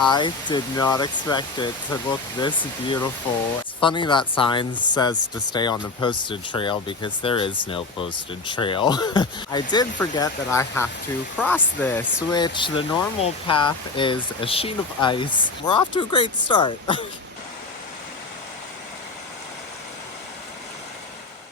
I did not expect it to look this beautiful. It's funny that sign says to stay on the posted trail because there is no posted trail. I did forget that I have to cross this, which the normal path is a sheet of ice. We're off to a great start.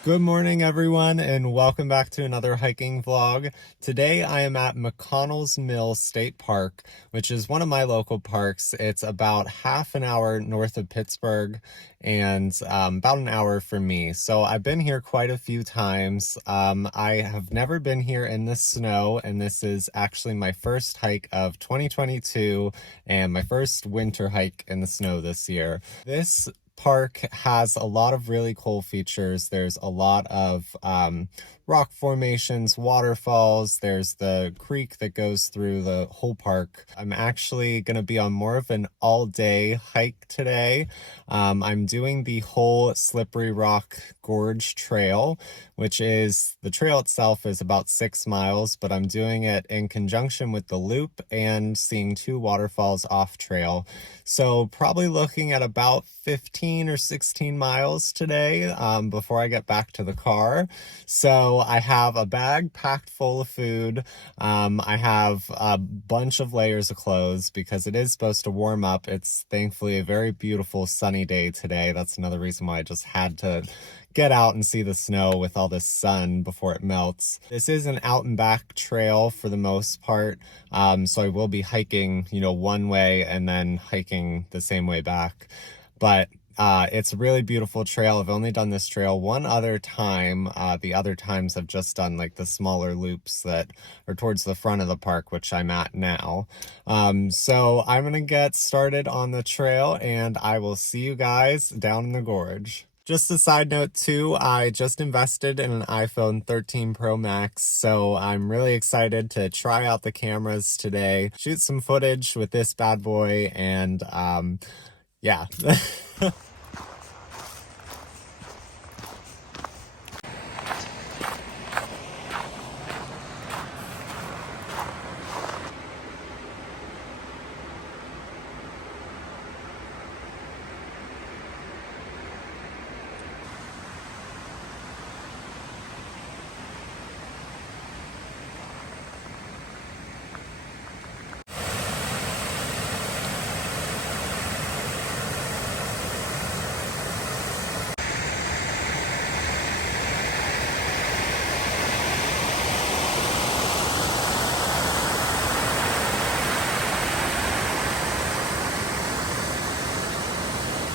Good morning, everyone, and welcome back to another hiking vlog. Today I am at McConnells Mill State Park, which is one of my local parks. It's about half an hour north of Pittsburgh and about an hour from me. So I've been here quite a few times. I have never been here in the snow, and this is actually my first hike of 2022 and my first winter hike in the snow this year. This park has a lot of really cool features. There's a lot of rock formations, waterfalls. There's the creek that goes through the whole park. I'm actually going to be on more of an all-day hike today. I'm doing the whole Slippery Rock Gorge trail, which is, the trail itself is about 6 miles, but I'm doing it in conjunction with the loop and seeing 2 waterfalls off trail. So probably looking at about 15 or 16 miles today before I get back to the car. So I have a bag packed full of food. I have a bunch of layers of clothes because it is supposed to warm up. It's thankfully a very beautiful sunny day today. That's another reason why I just had to get out and see the snow with all this sun before it melts. This is an out and back trail for the most part. So I will be hiking, one way and then hiking the same way back. But it's a really beautiful trail. I've only done this trail one other time. The other times I've just done like the smaller loops that are towards the front of the park, which I'm at now. So I'm gonna get started on the trail and I will see you guys down in the gorge. Just a side note too, I just invested in an iPhone 13 Pro Max, so I'm really excited to try out the cameras today, shoot some footage with this bad boy, and yeah.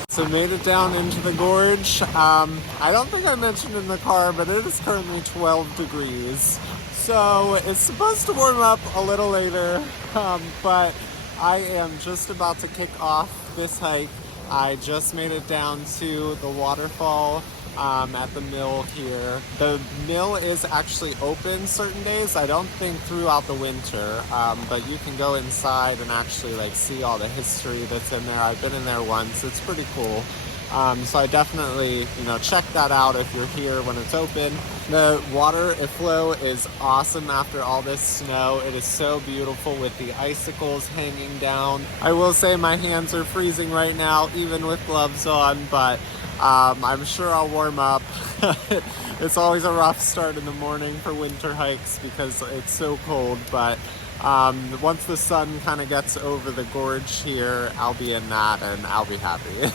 So made it down into the gorge. I don't think I mentioned in the car, but it is currently 12 degrees. So it's supposed to warm up a little later, but I am just about to kick off this hike. I just made it down to the waterfall at the mill here. The mill is actually open certain days. I don't think throughout the winter, but you can go inside and actually see all the history that's in there. I've been in there once. It's pretty cool. So I definitely, check that out if you're here when it's open. The water flow is awesome after all this snow. It is so beautiful with the icicles hanging down. I will say my hands are freezing right now, even with gloves on, but I'm sure I'll warm up. It's always a rough start in the morning for winter hikes because it's so cold, but once the sun kind of gets over the gorge here, I'll be in that and I'll be happy.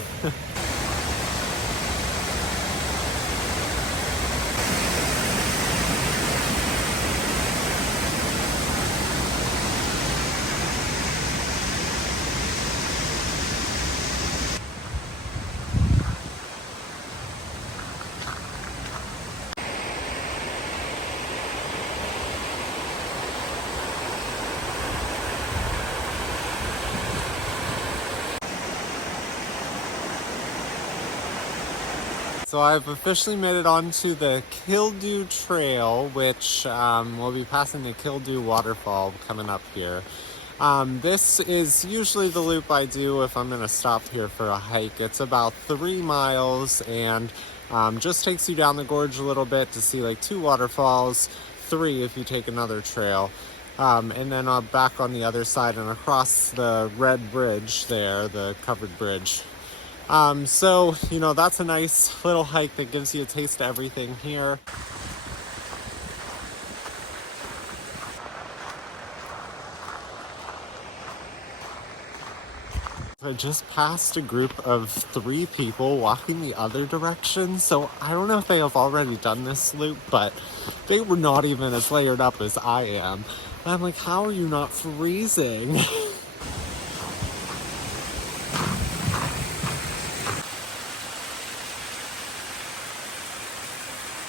So I've officially made it onto the Kildoo trail, which we'll be passing the Kildoo waterfall coming up here. This is usually the loop I do if I'm going to stop here for a hike. It's about 3 miles and just takes you down the gorge a little bit to see 2 waterfalls, 3 if you take another trail. And then back on the other side and across the red bridge there, the covered bridge. So, that's a nice little hike that gives you a taste of everything here. I just passed a group of 3 people walking the other direction, so I don't know if they have already done this loop, but they were not even as layered up as I am. And I'm like, how are you not freezing?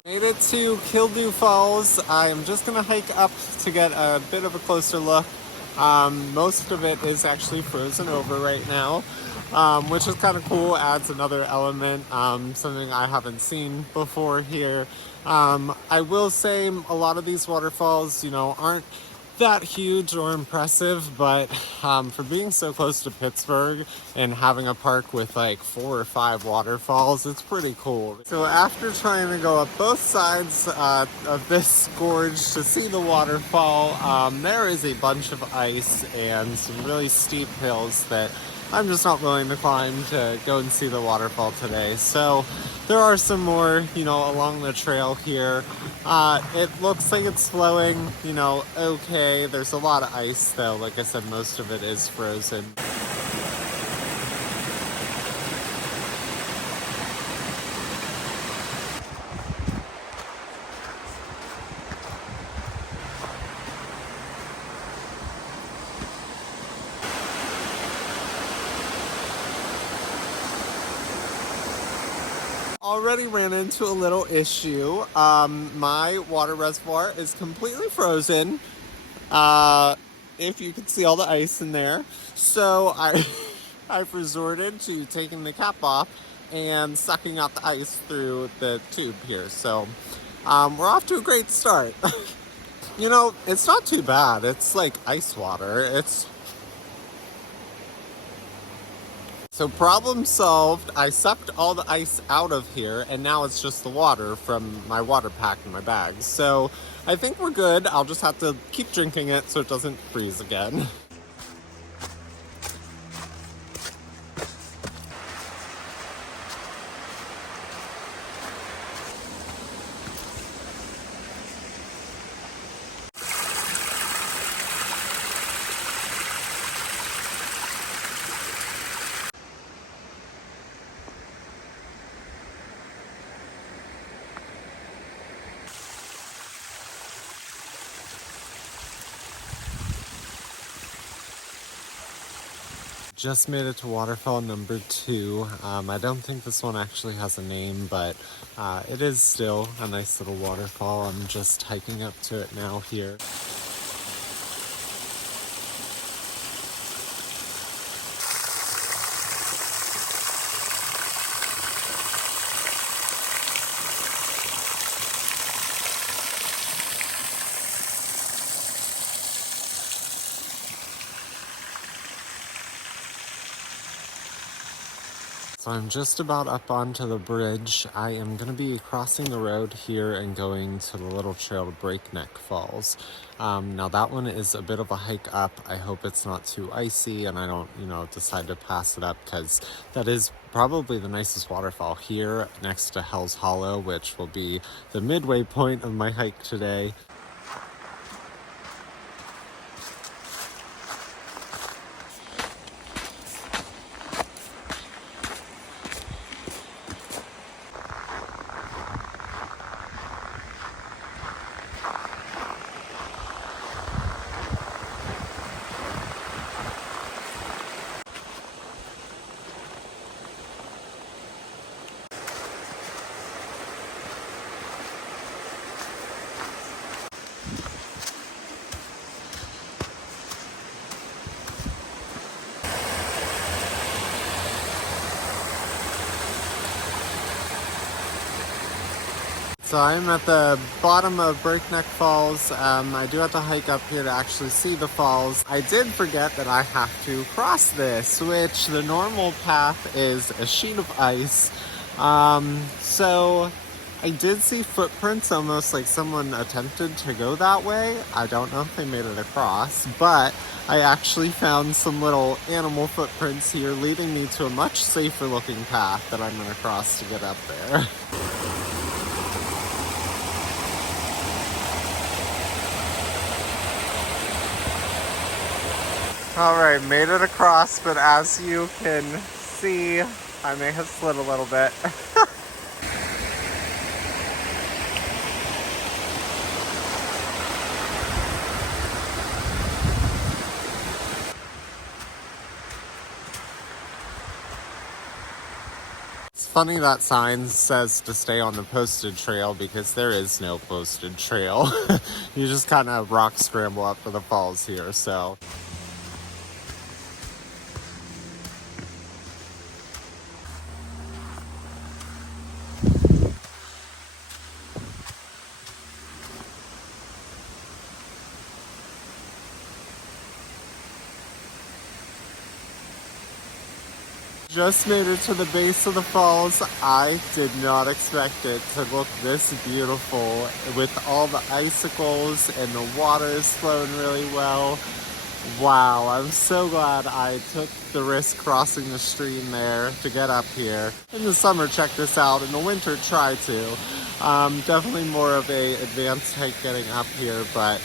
Made it to Kildoo Falls. I am just going to hike up to get a bit of a closer look. Most of it is actually frozen over right now, which is kind of cool, adds another element, something I haven't seen before here. I will say a lot of these waterfalls, aren't that huge or impressive, but for being so close to Pittsburgh and having a park with like 4 or 5 waterfalls, it's pretty cool. So after trying to go up both sides of this gorge to see the waterfall, there is a bunch of ice and some really steep hills that I'm just not willing to climb to go and see the waterfall today. So there are some more, along the trail here. It looks like it's flowing, okay. There's a lot of ice though. Like I said, most of it is frozen. Already ran into a little issue. My water reservoir is completely frozen. If you can see all the ice in there. So I've resorted to taking the cap off and sucking out the ice through the tube here. So we're off to a great start. It's not too bad. It's like ice water. So problem solved. I sucked all the ice out of here, and now it's just the water from my water pack in my bag. So I think we're good. I'll just have to keep drinking it so it doesn't freeze again. Just made it to waterfall number 2. I don't think this one actually has a name, but it is still a nice little waterfall. I'm just hiking up to it now here. So I'm just about up onto the bridge. I am going to be crossing the road here and going to the little trail to Breakneck Falls. Now that one is a bit of a hike up. I hope it's not too icy and I don't, decide to pass it up, because that is probably the nicest waterfall here next to Hell's Hollow, which will be the midway point of my hike today. So I'm at the bottom of Breakneck Falls. I do have to hike up here to actually see the falls. I did forget that I have to cross this, which the normal path is a sheet of ice. So I did see footprints, almost like someone attempted to go that way. I don't know if they made it across, but I actually found some little animal footprints here leading me to a much safer looking path that I'm gonna cross to get up there. All right, made it across, but as you can see, I may have slid a little bit. It's funny that sign says to stay on the posted trail because there is no posted trail. You just kind of rock scramble up to the falls here, so. Just made it to the base of the falls. I did not expect it to look this beautiful with all the icicles and the water is flowing really well. Wow, I'm so glad I took the risk crossing the stream there to get up here. In the summer, check this out. In the winter, try to. Definitely more of a advanced hike getting up here, but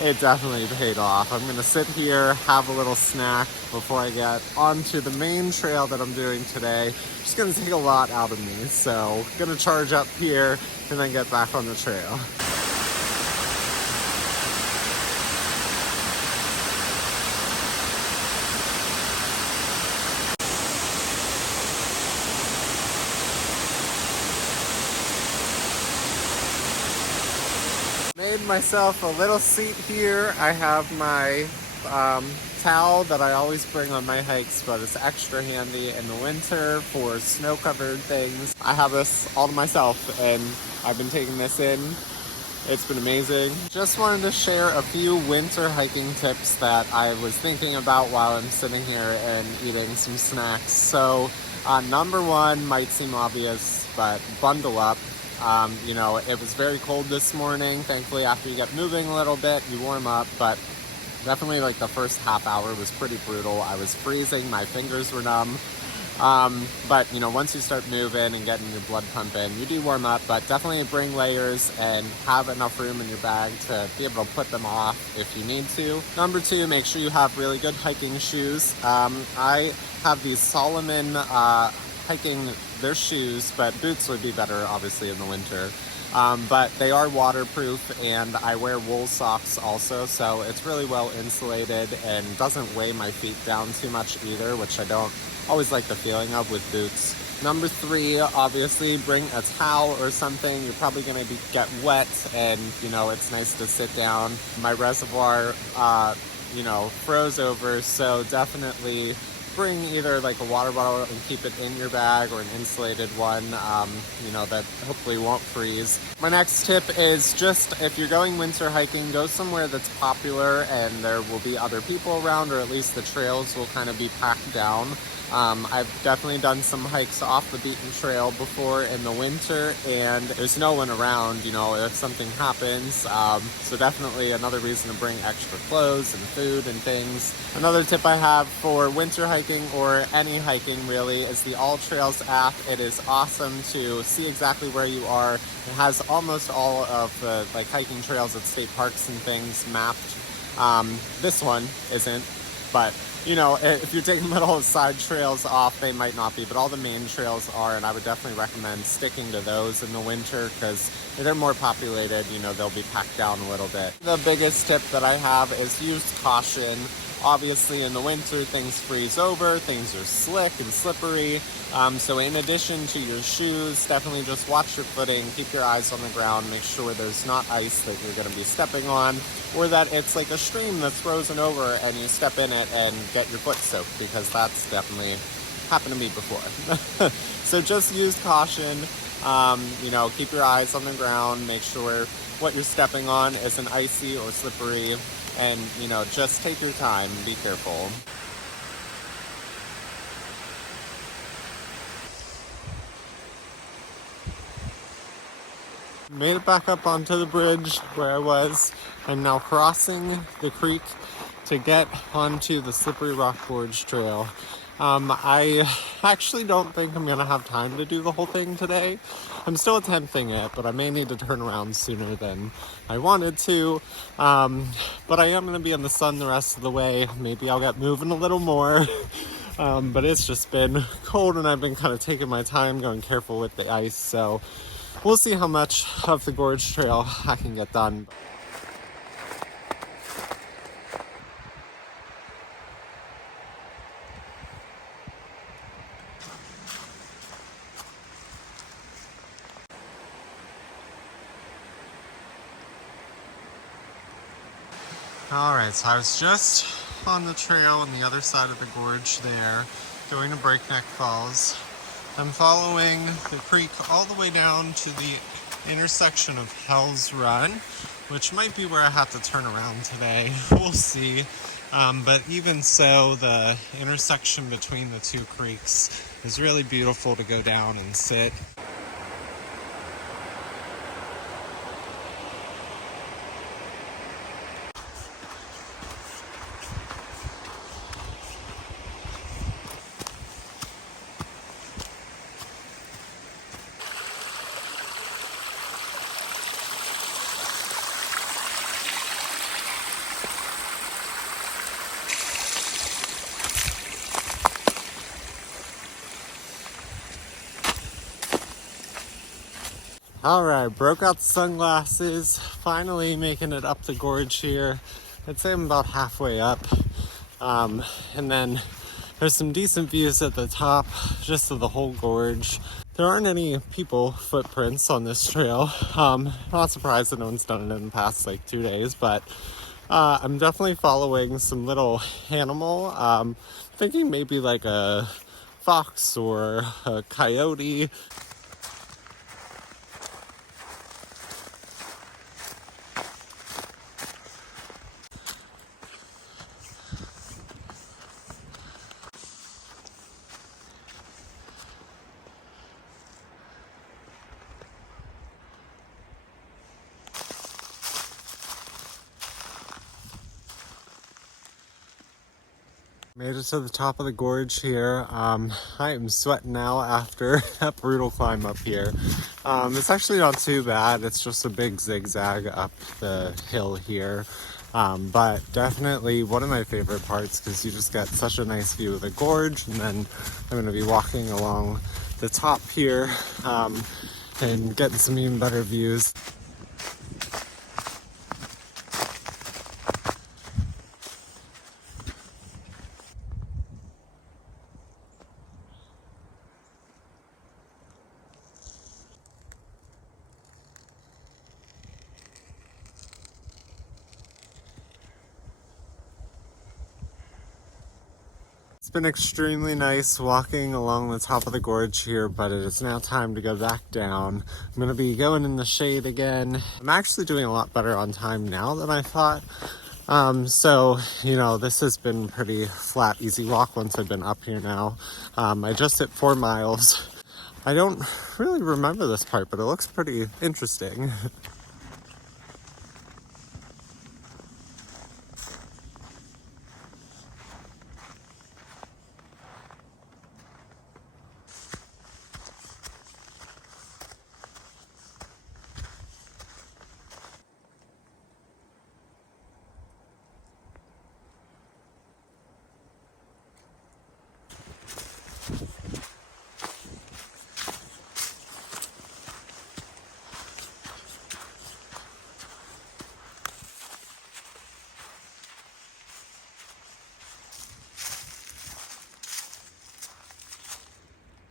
it definitely paid off. I'm gonna sit here, have a little snack before I get onto the main trail that I'm doing today. It's gonna take a lot out of me, so gonna charge up here and then get back on the trail. Made myself a little seat here. I have my towel that I always bring on my hikes, but it's extra handy in the winter for snow-covered things. I have this all to myself, and I've been taking this in. It's been amazing. Just wanted to share a few winter hiking tips that I was thinking about while I'm sitting here and eating some snacks. So, number one might seem obvious, but bundle up. You know, it was very cold this morning. Thankfully, after you get moving a little bit, you warm up, but definitely like the first half hour was pretty brutal. I was freezing, my fingers were numb. But you know, once you start moving and getting your blood pumping, you do warm up, but definitely bring layers and have enough room in your bag to be able to put them off if you need to. Number two, make sure you have really good hiking shoes. I have these Solomon hiking their shoes, but boots would be better obviously in the winter. But they are waterproof, and I wear wool socks also, so it's really well insulated and doesn't weigh my feet down too much either, which I don't always like the feeling of with boots. Number three, obviously bring a towel or something. You're probably going to get wet, and you know, it's nice to sit down. My reservoir froze over, so definitely bring either like a water bottle and keep it in your bag, or an insulated one, that hopefully won't freeze. My next tip is just, if you're going winter hiking, go somewhere that's popular and there will be other people around, or at least the trails will kind of be packed down. I've definitely done some hikes off the beaten trail before in the winter, and there's no one around, you know, if something happens. So definitely another reason to bring extra clothes and food and things. Another tip I have for winter hiking, or any hiking really, is the All Trails app. It is awesome to see exactly where you are. It has almost all of the hiking trails at state parks and things mapped. This one isn't, but you know, if you're taking little side trails off, they might not be, but all the main trails are, and I would definitely recommend sticking to those in the winter, because if they're more populated, you know, they'll be packed down a little bit. The biggest tip that I have is use caution. Obviously, in the winter, things freeze over, things are slick and slippery. So in addition to your shoes, definitely just watch your footing, keep your eyes on the ground, make sure there's not ice that you're going to be stepping on, or that it's like a stream that's frozen over and you step in it and get your foot soaked, because that's definitely happened to me before. So just use caution, keep your eyes on the ground, make sure what you're stepping on isn't icy or slippery, and, just take your time and be careful. Made it back up onto the bridge where I was. I'm now crossing the creek to get onto the Slippery Rock Gorge trail. I actually don't think I'm gonna have time to do the whole thing today. I'm still attempting it, but I may need to turn around sooner than I wanted to. But I am gonna be in the sun the rest of the way. Maybe I'll get moving a little more. But it's just been cold and I've been kind of taking my time, going careful with the ice. So we'll see how much of the gorge trail I can get done. Alright, so I was just on the trail on the other side of the gorge there, going to Breakneck Falls. I'm following the creek all the way down to the intersection of Hell's Run, which might be where I have to turn around today. We'll see. But even so, the intersection between the two creeks is really beautiful to go down and sit. Alright, broke out the sunglasses, finally making it up the gorge here. I'd say I'm about halfway up. And then there's some decent views at the top, just of the whole gorge. There aren't any people footprints on this trail. Not surprised that no one's done it in the past 2 days, but I'm definitely following some little animal. Thinking maybe like a fox or a coyote. Made it to the top of the gorge here. I am sweating now after that brutal climb up here. It's actually not too bad. It's just a big zigzag up the hill here. But definitely one of my favorite parts because you just get such a nice view of the gorge. And then I'm going to be walking along the top here and getting some even better views. It's been extremely nice walking along the top of the gorge here, but it is now time to go back down. I'm going to be going in the shade again. I'm actually doing a lot better on time now than I thought. So, this has been pretty flat, easy walk once I've been up here now. I just hit 4 miles. I don't really remember this part, but it looks pretty interesting.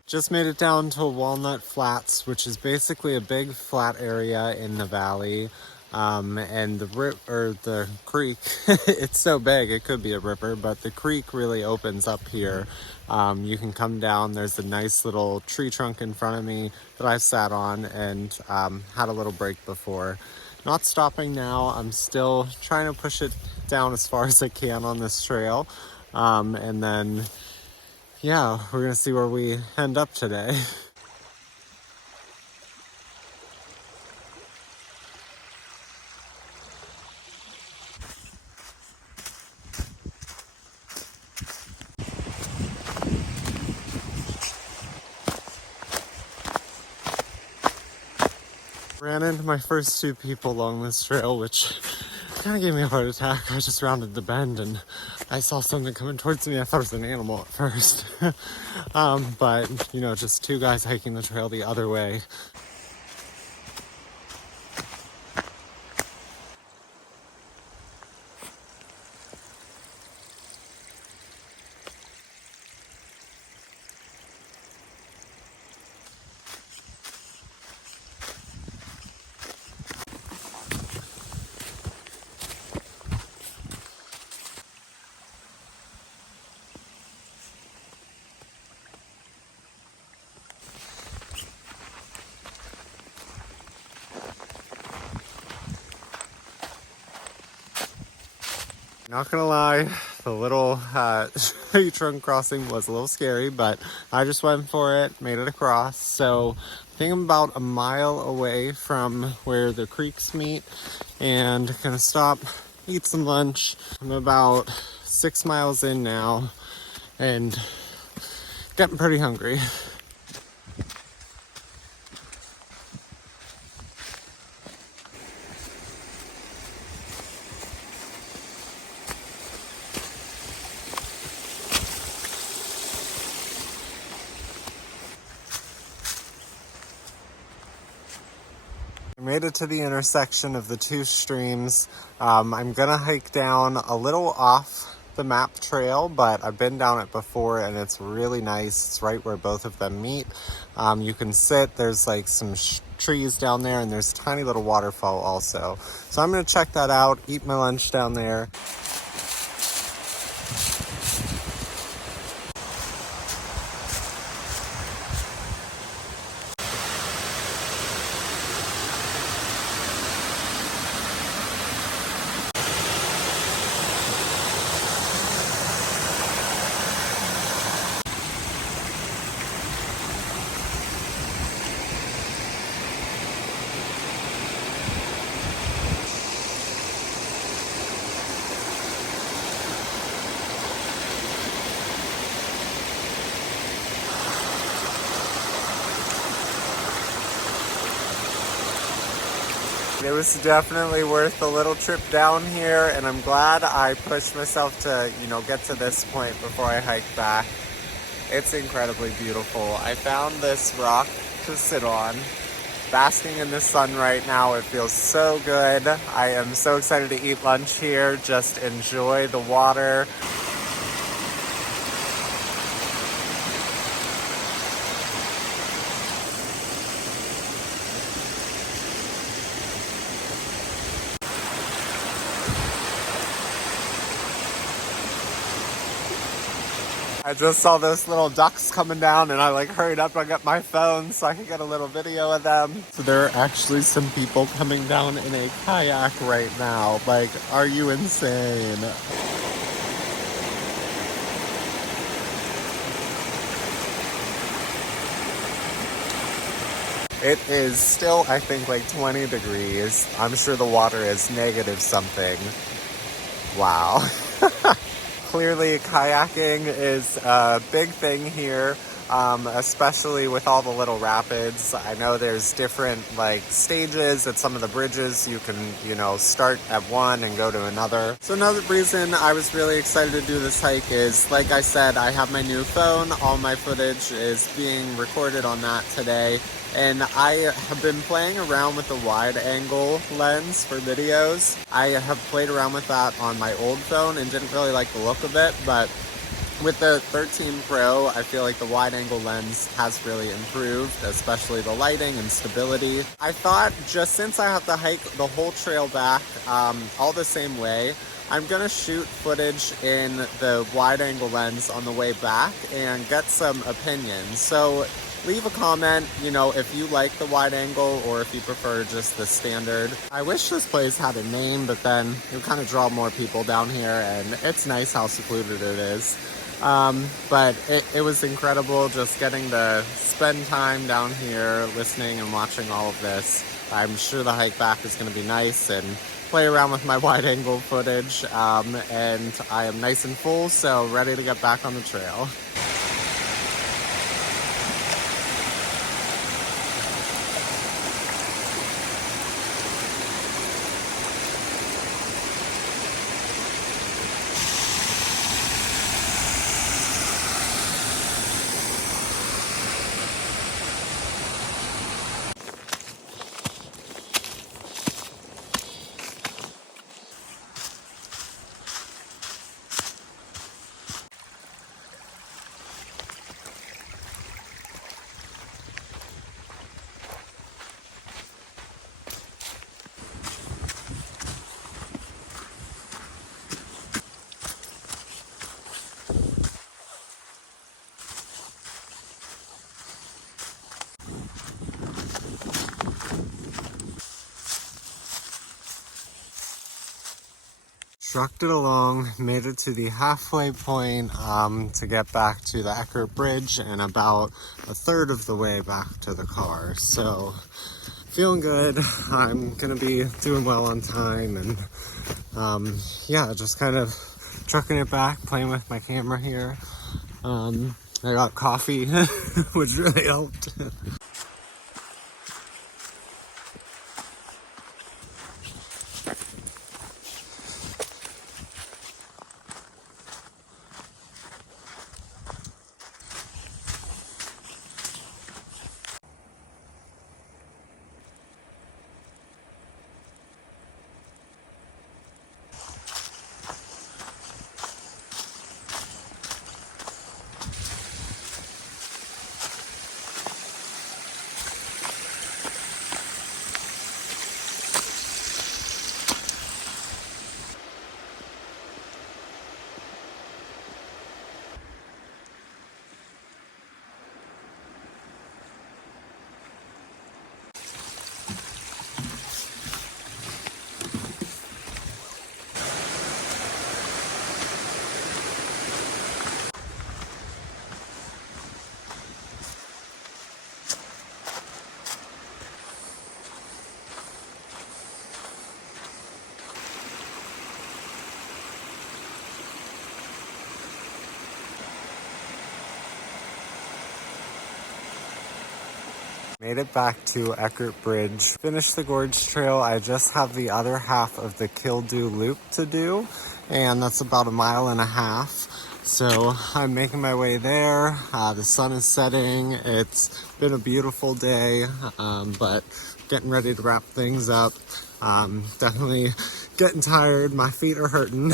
Just made it down to Walnut Flats, which is basically a big flat area in the valley. And the creek, it's so big it could be a river, but the creek really opens up here. You can come down, there's a nice little tree trunk in front of me that I sat on and had a little break before. Not stopping now, I'm still trying to push it down as far as I can on this trail. And then yeah, we're gonna see where we end up today. Ran into my first two people along this trail, which kind of gave me a heart attack. I just rounded the bend and I saw something coming towards me. I thought it was an animal at first. But, you know, just two guys hiking the trail the other way. Not gonna lie, the little tree trunk crossing was a little scary, but I just went for it, made it across. So I think I'm about a mile away from where the creeks meet and gonna stop, eat some lunch. I'm about 6 miles in now and getting pretty hungry. I made it to the intersection of the two streams. I'm gonna hike down a little off the map trail, but I've been down it before and it's really nice. It's right where both of them meet. You can sit, there's like some trees down there and there's a tiny little waterfall also. So I'm gonna check that out, eat my lunch down there. It was definitely worth the little trip down here, and I'm glad I pushed myself to, you know, get to this point before I hike back. It's incredibly beautiful. I found this rock to sit on, basking in the sun right now. It feels so good. I am so excited to eat lunch here, just enjoy the water. I just saw those little ducks coming down and I like hurried up and got my phone so I could get a little video of them. So there are actually some people coming down in a kayak right now. Like, are you insane? It is still, I think, like 20 degrees. I'm sure the water is negative something. Wow. Clearly, kayaking is a big thing here, especially with all the little rapids. I know there's different like stages at some of the bridges. You can, you know, start at one and go to another. So another reason I was really excited to do this hike is, like I said, I have my new phone. All my footage is being recorded on that today. And I have been playing around with the wide angle lens for videos. I have played around with that on my old phone and didn't really like the look of it, but with the 13 Pro, I feel like the wide angle lens has really improved, especially the lighting and stability. I thought, just since I have to hike the whole trail back all the same way, I'm gonna shoot footage in the wide angle lens on the way back and get some opinions. So leave a comment, you know, if you like the wide angle or if you prefer just the standard. I wish this place had a name, but then it would kind of draw more people down here, and it's nice how secluded it is. But it was incredible just getting to spend time down here listening and watching all of this. I'm sure the hike back is going to be nice and play around with my wide angle footage, and I am nice and full, so ready to get back on the trail. trucked it along, made it to the halfway point to get back to the Eckert Bridge, and about a third of the way back to the car. So feeling good. I'm gonna be doing well on time, and yeah, just kind of trucking it back, playing with my camera here. I got coffee, which really helped. Made it back to Eckert Bridge. Finished the gorge trail. I just have the other half of the Kildoo loop to do, and that's about 1.5 miles. So I'm making my way there. The sun is setting. It's been a beautiful day, but getting ready to wrap things up. Definitely getting tired. My feet are hurting.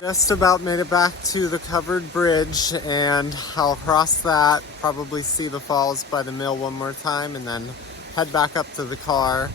Just about made it back to the covered bridge, and I'll cross that, probably see the falls by the mill one more time, and then head back up to the car.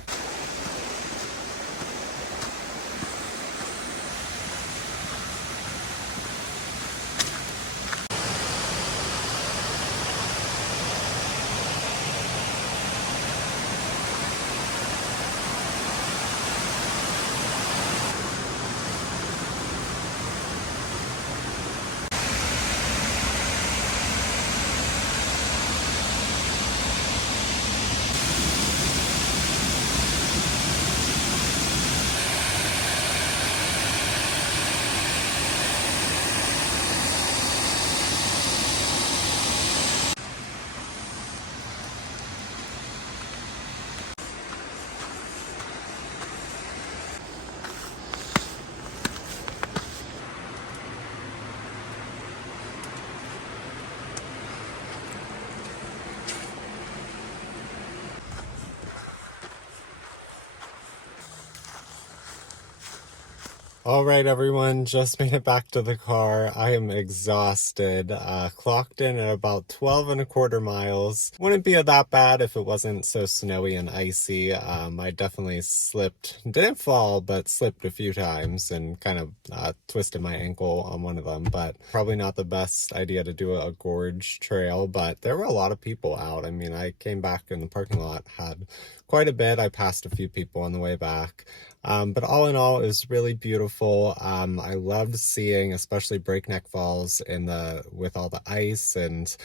All right, everyone, just made it back to the car. I am exhausted. Clocked in at about 12.25 miles. Wouldn't be that bad if it wasn't so snowy and icy. I definitely slipped, didn't fall, but slipped a few times and kind of twisted my ankle on one of them. But probably not the best idea to do a gorge trail, but there were a lot of people out. I mean, I came back in the parking lot, had quite a bit. I passed a few people on the way back. But all in all, it was really beautiful. I loved seeing, especially Breakneck Falls with all the ice and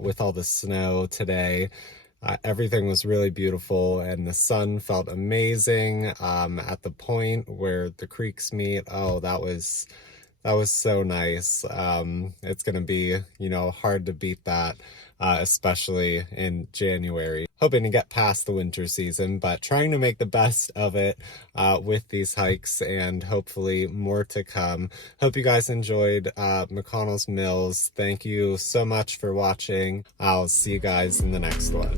with all the snow today. Everything was really beautiful, and the sun felt amazing at the point where the creeks meet. Oh, that was so nice. It's gonna be, hard to beat that, especially in January. Hoping to get past the winter season, but trying to make the best of it with these hikes, and hopefully more to come. Hope you guys enjoyed McConnells Mills. Thank you so much for watching. I'll see you guys in the next one.